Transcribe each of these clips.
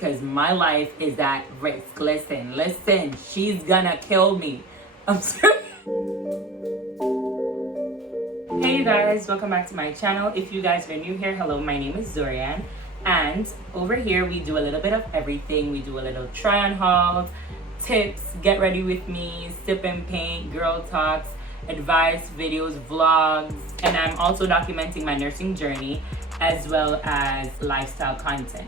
because my life is at risk. Listen, she's gonna kill me. I'm sorry. Hey you guys, welcome back to my channel. If you guys are new here, hello, my name is Zorian, and over here we do a little bit of everything. We do a little try on hauls, tips, get ready with me, sip and paint, girl talks, advice videos, vlogs, and I'm also documenting my nursing journey as well as lifestyle content.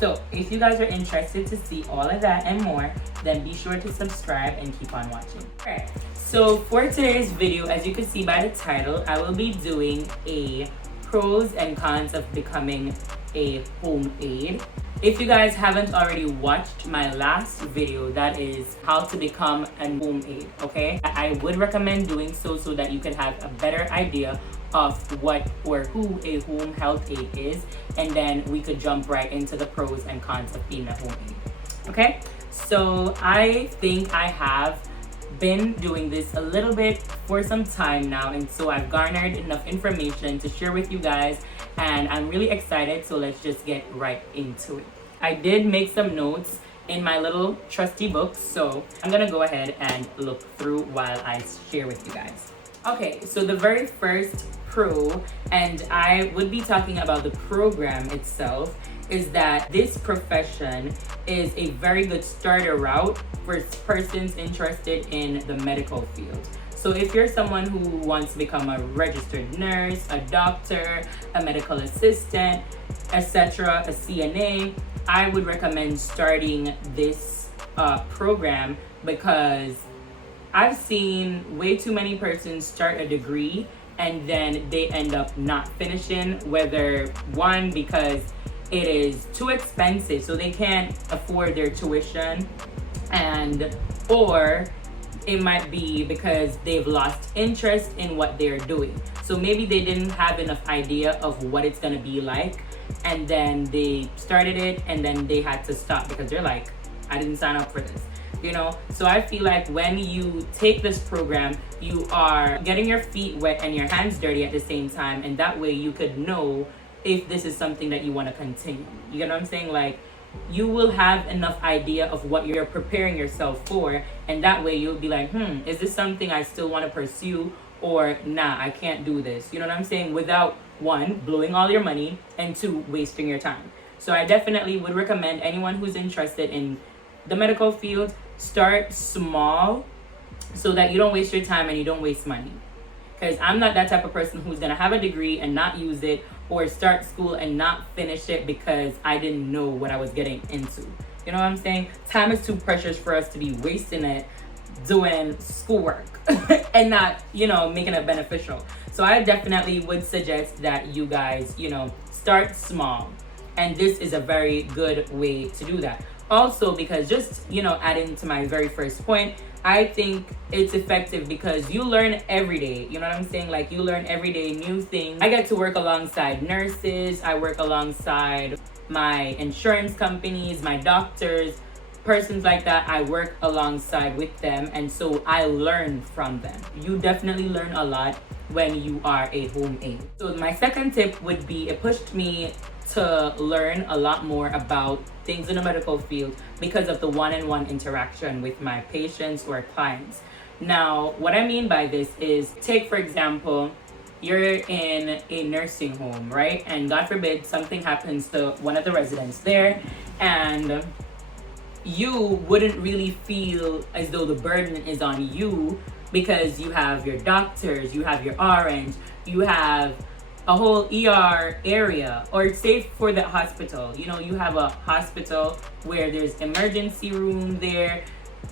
So if you guys are interested to see all of that and more, then be sure to subscribe and keep on watching. Alright, so for today's video, as you can see by the title, I will be doing a pros and cons of becoming a home aide. If you guys haven't already watched my last video, that is how to become a home aide, okay? I would recommend doing so that you can have a better idea of what or who a home health aide is, and then we could jump right into the pros and cons of being a home aide. Okay, so I think I have been doing this a little bit for some time now, and so I've garnered enough information to share with you guys, and I'm really excited, so let's just get right into it. I did make some notes in my little trusty book, so I'm gonna go ahead and look through while I share with you guys. Okay, so the very first pro, and I would be talking about the program itself, is that this profession is a very good starter route for persons interested in the medical field. So if you're someone who wants to become a registered nurse, a doctor, a medical assistant, etc., a CNA, I would recommend starting this program, because I've seen way too many persons start a degree and then they end up not finishing, whether one, because it is too expensive, so they can't afford their tuition, and or it might be because they've lost interest in what they're doing. So maybe they didn't have enough idea of what it's gonna be like, and then they started it and then they had to stop because they're like, I didn't sign up for this. You know, so I feel like when you take this program, you are getting your feet wet and your hands dirty at the same time, and that way you could know if this is something that you want to continue. You get what I'm saying? Like, you will have enough idea of what you're preparing yourself for, and that way you'll be like, is this something I still want to pursue, or nah, I can't do this. You know what I'm saying? Without, one, blowing all your money, and two, wasting your time. So I definitely would recommend anyone who's interested in the medical field, start small so that you don't waste your time and you don't waste money. Because I'm not that type of person who's gonna have a degree and not use it, or start school and not finish it because I didn't know what I was getting into. You know what I'm saying? Time is too precious for us to be wasting it doing schoolwork and not, making it beneficial. So I definitely would suggest that you guys, start small. And this is a very good way to do that. Also, because just, adding to my very first point, I think it's effective because you learn every day. You know what I'm saying? Like, you learn every day new things. I get to work alongside nurses. I work alongside my insurance companies, my doctors, persons like that. I work alongside with them, and so I learn from them. You definitely learn a lot when you are a home aide. So my second tip would be, it pushed me to learn a lot more about things in the medical field because of the one-on-one interaction with my patients or clients. Now, what I mean by this is, take for example, you're in a nursing home, right? And God forbid something happens to one of the residents there, and you wouldn't really feel as though the burden is on you because you have your doctors, you have your RNs, you have a whole ER area, or say for the hospital, you have a hospital where there's emergency room there,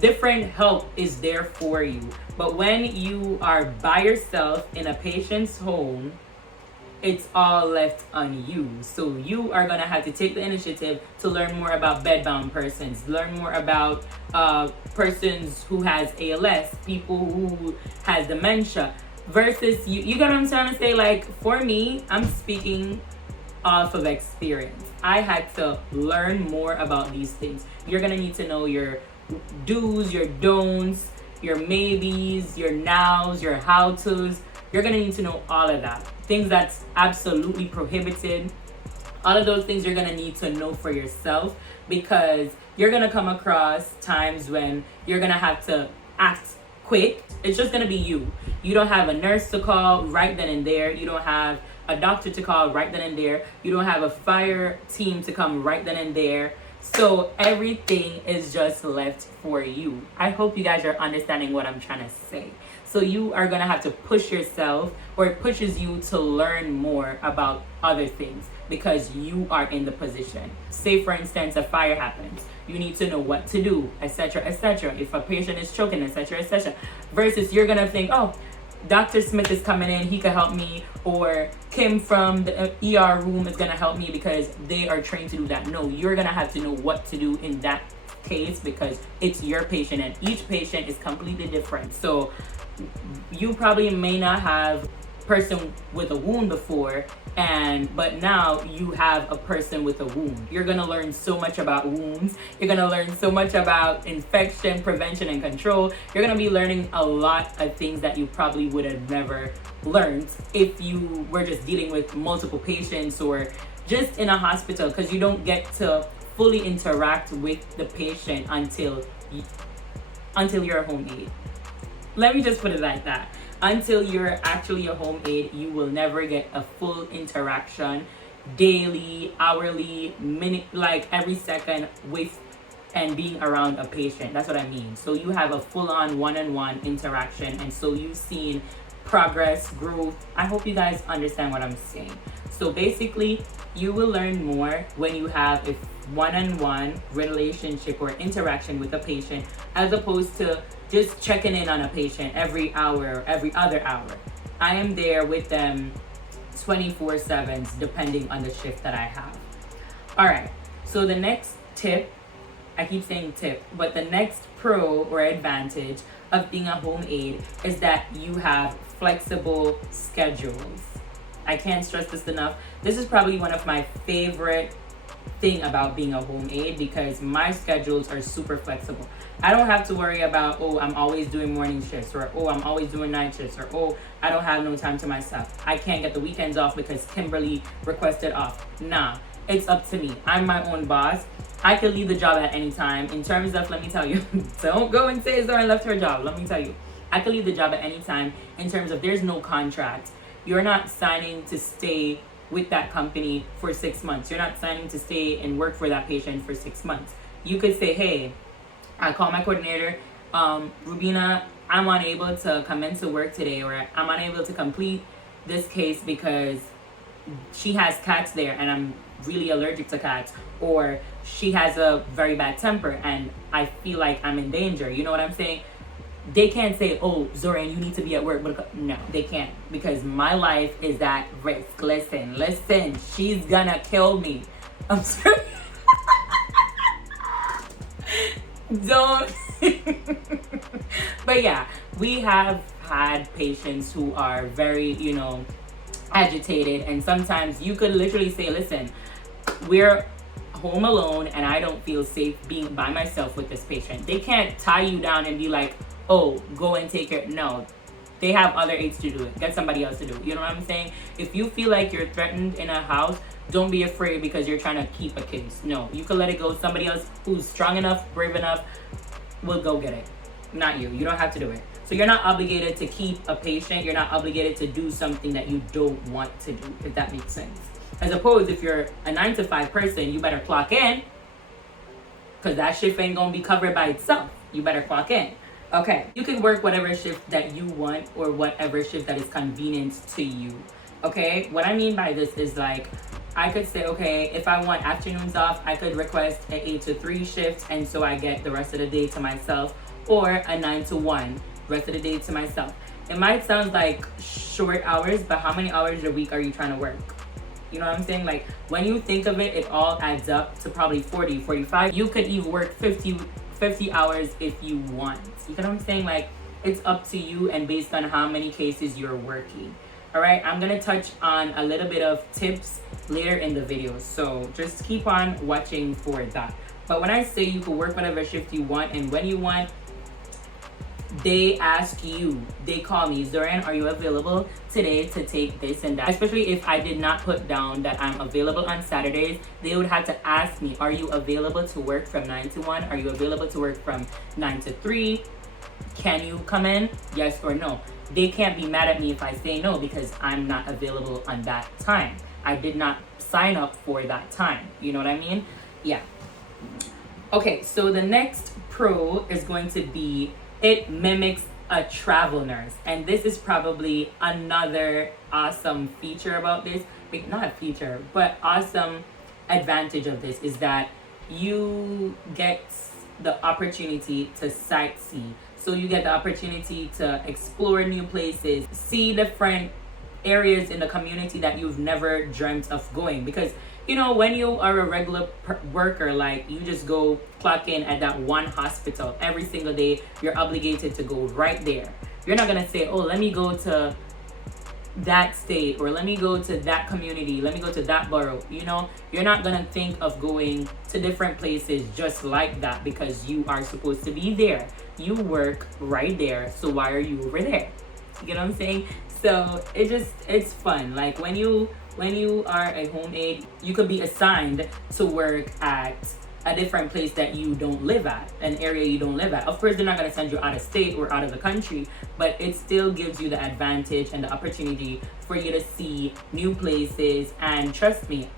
different help is there for you. But when you are by yourself in a patient's home, it's all left on you. So you are gonna have to take the initiative to learn more about bedbound persons, learn more about persons who has ALS, people who has dementia, versus you get what I'm trying to say? Like, for me, I'm speaking off of experience. I had to learn more about these things. You're gonna need to know your do's, your don'ts, your maybes, your nows, your how-tos. You're gonna need to know all of that. Things that's absolutely prohibited. All of those things you're gonna need to know for yourself because you're gonna come across times when you're gonna have to act quick. It's just gonna be you. You don't have a nurse to call right then and there. You don't have a doctor to call right then and there. You don't have a fire team to come right then and there. So everything is just left for you. I hope you guys are understanding what I'm trying to say. So you are gonna have to push yourself, or it pushes you to learn more about other things because you are in the position. Say for instance, a fire happens. You need to know what to do, etc., etc. If a patient is choking, etc., etc. Versus you're gonna think, oh, Dr. Smith is coming in, he could help me, or Kim from the ER room is gonna help me because they are trained to do that. No, you're gonna have to know what to do in that case because it's your patient and each patient is completely different. So you probably may not have person with a wound before, but now you have a person with a wound. You're gonna learn so much about wounds. You're gonna learn so much about infection prevention and control. You're gonna be learning a lot of things that you probably would have never learned if you were just dealing with multiple patients or just in a hospital, because you don't get to fully interact with the patient until you're a home aide. Let me just put it like that. Until you're actually a home aide, you will never get a full interaction daily, hourly, minute, like every second with and being around a patient. That's what I mean. So you have a full-on one-on-one interaction, and so you've seen progress, growth. I hope you guys understand what I'm saying. So basically, you will learn more when you have a one-on-one relationship or interaction with a patient, as opposed to just checking in on a patient every hour or every other hour. I am there with them 24/7, depending on the shift that I have. All right, so the next tip, I keep saying tip, but the next pro or advantage of being a home aide is that you have flexible schedules. I can't stress this enough. This is probably one of my favorite thing about being a home aide because my schedules are super flexible. I don't have to worry about, oh, I'm always doing morning shifts, or oh, I'm always doing night shifts, or oh, I don't have no time to myself. I can't get the weekends off because Kimberly requested off. Nah, it's up to me. I'm my own boss. I can leave the job at any time. In terms of, let me tell you, don't go and say Zora left her job. Let me tell you, I can leave the job at any time. In terms of, there's no contract. You're not signing to stay with that company for 6 months. You're not signing to stay and work for that patient for 6 months. You could say, hey, I call my coordinator, Rubina, I'm unable to come into work today, or I'm unable to complete this case because she has cats there and I'm really allergic to cats, or she has a very bad temper and I feel like I'm in danger. You know what I'm saying? They can't say, oh, Zorian, you need to be at work. But no, they can't, because my life is at risk. Listen, she's gonna kill me. I'm sorry. Don't. But yeah, we have had patients who are very, agitated, and sometimes you could literally say, listen, we're home alone and I don't feel safe being by myself with this patient. They can't tie you down and be like, oh, go and take care. No, they have other aides to do it. Get somebody else to do it. You know what I'm saying? If you feel like you're threatened in a house, don't be afraid because you're trying to keep a case. No, you can let it go. Somebody else who's strong enough, brave enough, will go get it. Not you. You don't have to do it. So you're not obligated to keep a patient. You're not obligated to do something that you don't want to do, if that makes sense. As opposed, if you're a 9-to-5 person, you better clock in, because that shift ain't going to be covered by itself. You better clock in. Okay, you can work whatever shift that you want or whatever shift that is convenient to you. Okay, what I mean by this is, like, I could say, okay, if I want afternoons off, I could request an 8 to 3 shift, and so I get the rest of the day to myself, or a 9 to 1, rest of the day to myself. It might sound like short hours, but how many hours a week are you trying to work? You know what I'm saying? Like, when you think of it, it all adds up to probably 40, 45. You could even work 50 hours if you want. You know what I'm saying? Like, it's up to you and based on how many cases you're working. All right, I'm gonna touch on a little bit of tips later in the video, so just keep on watching for that. But when I say you can work whatever shift you want and when you want, they ask you, they call me, Zorian, are you available today to take this and that? Especially if I did not put down that I'm available on Saturdays, they would have to ask me, are you available to work from 9 to 1? Are you available to work from 9 to 3? Can you come in? Yes or no? They can't be mad at me if I say no because I'm not available on that time. I did not sign up for that time. You know what I mean? Yeah. Okay, so the next pro is going to be it mimics a travel nurse. And this is probably another awesome feature about this. Not a feature, but awesome advantage of this is that you get the opportunity to sightsee. So you get the opportunity to explore new places, see different areas in the community that you've never dreamt of going. Because, you know, when you are a regular worker, like you just go clock in at that one hospital every single day, you're obligated to go right there. You're not going to say, oh, let me go to that state, or let me go to that community, let me go to that borough. You know, you're not going to think of going to different places just like that because you are supposed to be there. You work right there. So why are you over there? You get what I'm saying? So it's fun. Like when you are a home aide, you could be assigned to work at a different place that you don't live at, an area you don't live at. Of course, they're not going to send you out of state or out of the country, but it still gives you the advantage and the opportunity for you to see new places. And trust me,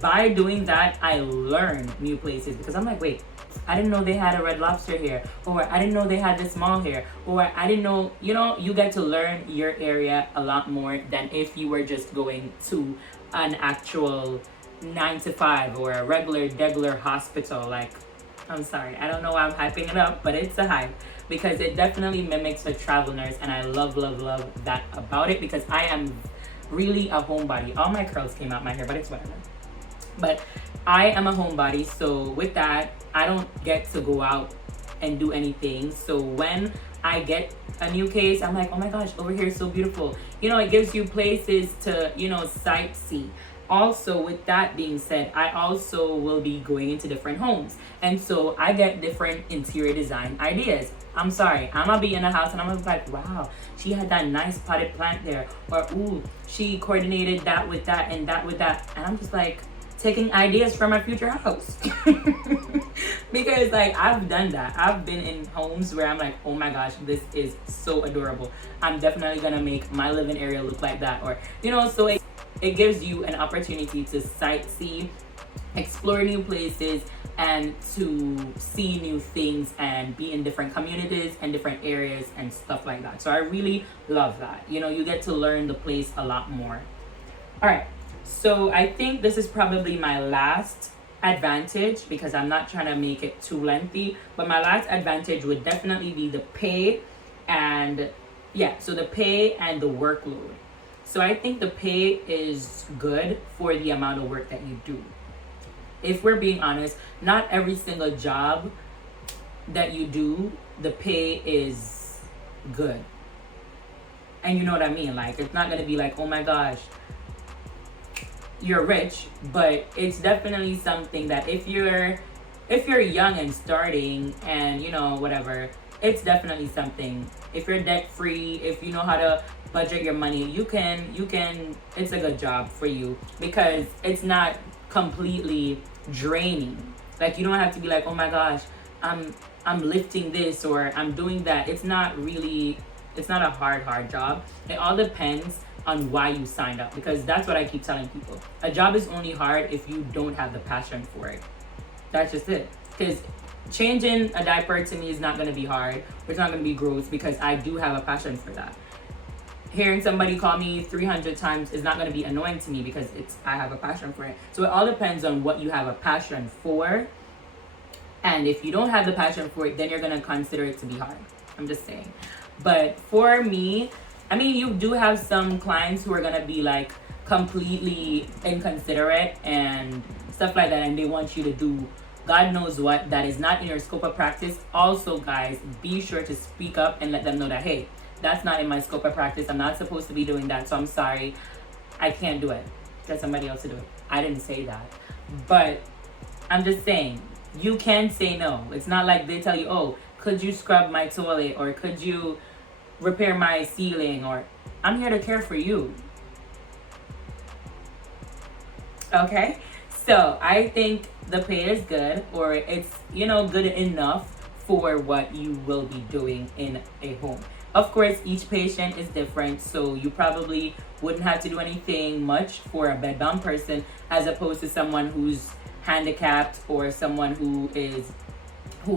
by doing that, I learn new places because I'm like, wait, I didn't know they had a Red Lobster here, or I didn't know they had this mall here, or I didn't know, you know, you get to learn your area a lot more than if you were just going to an actual 9 to 5 or a regular hospital. Like, I'm sorry, I don't know why I'm hyping it up, but it's a hype because it definitely mimics a travel nurse, and I love that about it because I am really a homebody. All my curls came out my hair, but it's whatever. But I am a homebody, so with that, I don't get to go out and do anything. So when I get a new case, I'm like, oh my gosh, over here is so beautiful. You know, it gives you places to, you know, sightsee. Also, with that being said, I also will be going into different homes. And so I get different interior design ideas. I'm sorry, I'm gonna be in a house and I'm gonna be like, wow, she had that nice potted plant there. Or, ooh, she coordinated that with that and that with that. And I'm just like, taking ideas from my future house. Because like I've done that. I've been in homes where I'm like, oh my gosh, this is so adorable. I'm definitely gonna make my living area look like that. Or, you know, so it gives you an opportunity to sightsee, explore new places, and to see new things and be in different communities and different areas and stuff like that. So I really love that. You know, you get to learn the place a lot more. All right. So I think this is probably my last advantage because I'm not trying to make it too lengthy, but my last advantage would definitely be the pay and so the pay and the workload. So I think the pay is good for the amount of work that you do. If we're being honest, not every single job that you do, the pay is good. And you know what I mean? Like, it's not going to be like, oh my gosh, you're rich, but it's definitely something that if you're young and starting and, you know, whatever, it's definitely something. If you're debt free, if you know how to budget your money, you can, it's a good job for you because it's not completely draining. Like, you don't have to be like, oh my gosh, I'm lifting this or I'm doing that. It's not a hard job. It all depends on why you signed up, because that's what I keep telling people. A job is only hard if you don't have the passion for it. That's just it. Because changing a diaper to me is not going to be hard. It's not going to be gross because I do have a passion for that. Hearing somebody call me 300 times is not going to be annoying to me because I have a passion for it. So it all depends on what you have a passion for. And if you don't have the passion for it, then you're going to consider it to be hard. I'm just saying. But for me, I mean, you do have some clients who are going to be like completely inconsiderate and stuff like that, and they want you to do God knows what that is not in your scope of practice. Also, guys, be sure to speak up and let them know that, hey, that's not in my scope of practice. I'm not supposed to be doing that, so I'm sorry. I can't do it. Get somebody else to do it. I didn't say that. But I'm just saying, You can say no. It's not like they tell you, oh, could you scrub my toilet, or could you repair my ceiling, or I'm here to care for you. Okay? So I think the pay is good, or it's, good enough for what you will be doing in a home. Of course, each patient is different, so you probably wouldn't have to do anything much for a bedbound person as opposed to someone who's handicapped or someone who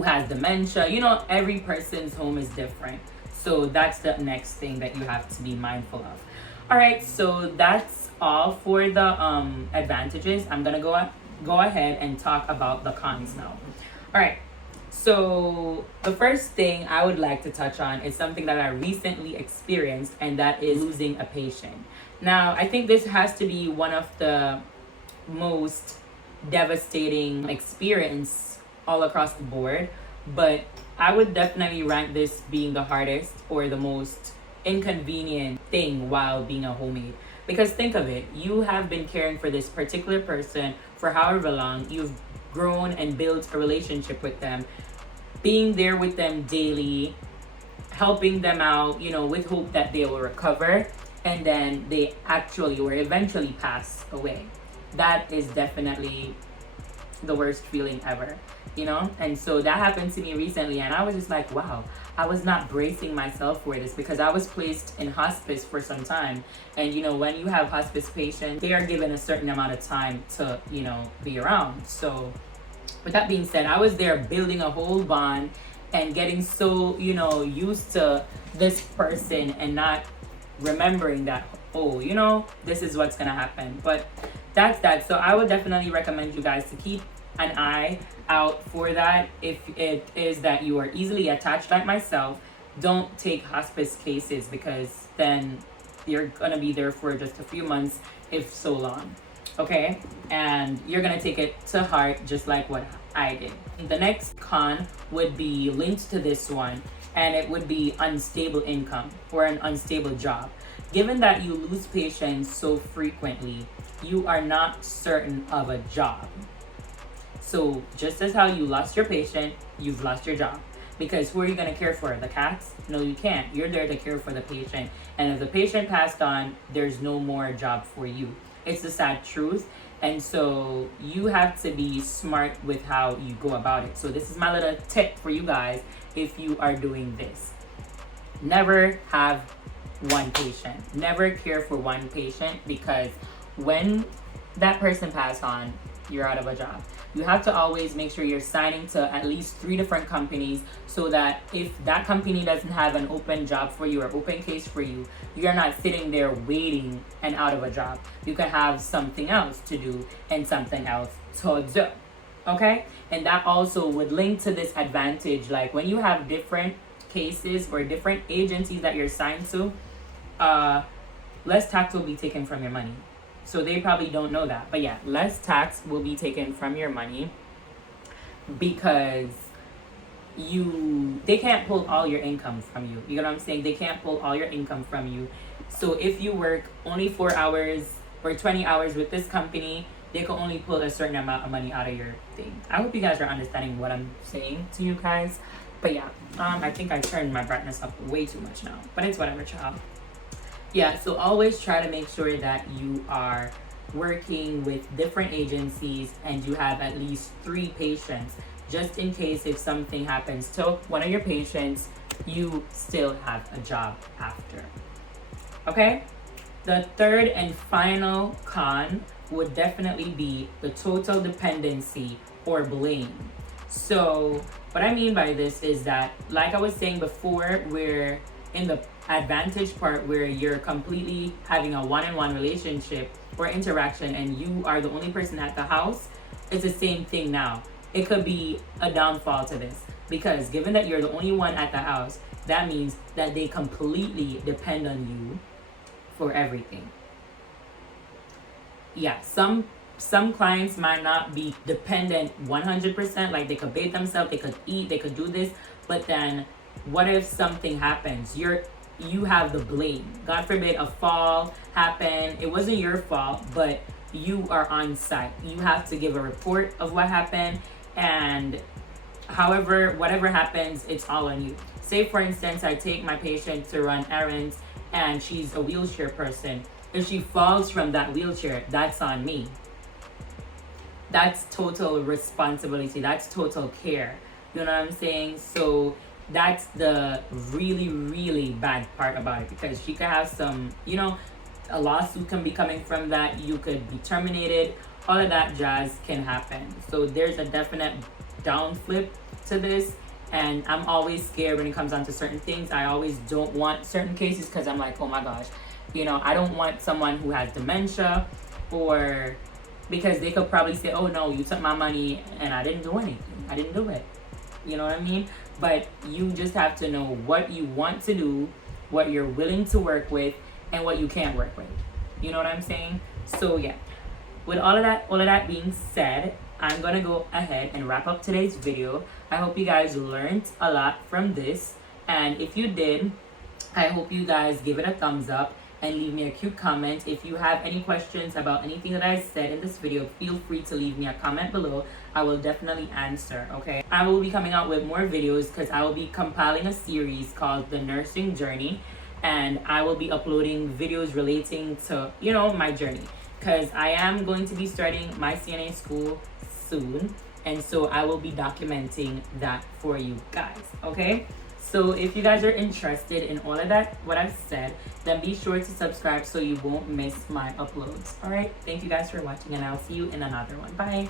has dementia. Every person's home is different. So that's the next thing that you have to be mindful of. All right, so that's all for the advantages. I'm gonna go ahead and talk about the cons now. All right. So the first thing I would like to touch on is something that I recently experienced, and that is losing a patient. Now, I think this has to be one of the most devastating experience all across the board, but I would definitely rank this being the hardest or the most inconvenient thing while being a homemade. Because think of it, you have been caring for this particular person for however long. You've grown and built a relationship with them, being there with them daily, helping them out, with hope that they will recover, and then they actually or eventually pass away. That is definitely the worst feeling ever, And so that happened to me recently, and I was just like, wow, I was not bracing myself for this, because I was placed in hospice for some time. And, when you have hospice patients, they are given a certain amount of time to, be around. So with that being said, I was there building a whole bond and getting so, used to this person and not remembering that, oh, this is what's going to happen. But that's that. So I would definitely recommend you guys to keep an eye out for that. If it is that you are easily attached like myself, don't take hospice cases, because then you're gonna be there for just a few months, if so long. Okay? And you're gonna take it to heart, just like what I did. The next con would be linked to this one, and it would be unstable income or an unstable job. Given that you lose patients so frequently, you are not certain of a job. So just as how you lost your patient, you've lost your job. Because who are you going to care for? The cats? No, you can't. You're there to care for the patient. And if the patient passed on, there's no more job for you. It's the sad truth. And so you have to be smart with how you go about it. So this is my little tip for you guys if you are doing this. Never have one patient. Never care for one patient, because when that person passed on, you're out of a job. You have to always make sure you're signing to at least 3 different companies, so that if that company doesn't have an open job for you or open case for you, you're not sitting there waiting and out of a job. You can have something else to do and something else to do. Okay? And that also would link to this advantage. Like when you have different cases or different agencies that you're signed to, less tax will be taken from your money. So they probably don't know that. But yeah, less tax will be taken from your money, because they can't pull all your income from you. You know what I'm saying? They can't pull all your income from you. So if you work only 4 hours or 20 hours with this company, they can only pull a certain amount of money out of your thing. I hope you guys are understanding what I'm saying to you guys. But yeah, I think I turned my brightness up way too much now. But it's whatever, child. Yeah, so always try to make sure that you are working with different agencies and you have at least 3 patients, just in case if something happens to one of your patients, you still have a job after. Okay? The third and final con would definitely be the total dependency or blame. So what I mean by this is that, like I was saying before, we're in the advantage part where you're completely having a one-on-one relationship or interaction and you are the only person at the house. It's the same thing now. It could be a downfall to this, because given that you're the only one at the house, that means that they completely depend on you for everything. Yeah, some clients might not be dependent 100%, like they could bathe themselves, they could eat, they could do this, but then what if something happens? You have the blame. God forbid a fall happened. It wasn't your fault, but you are on site. You have to give a report of what happened, And however, whatever happens, it's all on you. Say for instance, I take my patient to run errands and she's a wheelchair person. If she falls from that wheelchair, that's on me. That's total responsibility. That's total care. You know what I'm saying? So that's the really, really bad part about it, because she could have some, you know, a lawsuit can be coming from that. You could be terminated. All of that jazz can happen. So there's a definite downflip to this. And I'm always scared when it comes down to certain things. I always don't want certain cases because I'm like, oh my gosh, you know, I don't want someone who has dementia, or because they could probably say, oh no, you took my money and I didn't do anything. I didn't do it. You know what I mean? But you just have to know what you want to do, what you're willing to work with, and what you can't work with. You know what I'm saying? So yeah, with all of that being said, I'm gonna go ahead and wrap up today's video. I hope you guys learned a lot from this, and if you did, I hope you guys give it a thumbs up and leave me a cute comment. If you have any questions about anything that I said in this video, feel free to leave me a comment below. I will definitely answer, okay? I will be coming out with more videos because I will be compiling a series called The Nursing Journey, and I will be uploading videos relating to, you know, my journey, because I am going to be starting my CNA school soon, and so I will be documenting that for you guys, okay? So if you guys are interested in all of that, what I've said, then be sure to subscribe so you won't miss my uploads. All right, thank you guys for watching, and I'll see you in another one. Bye.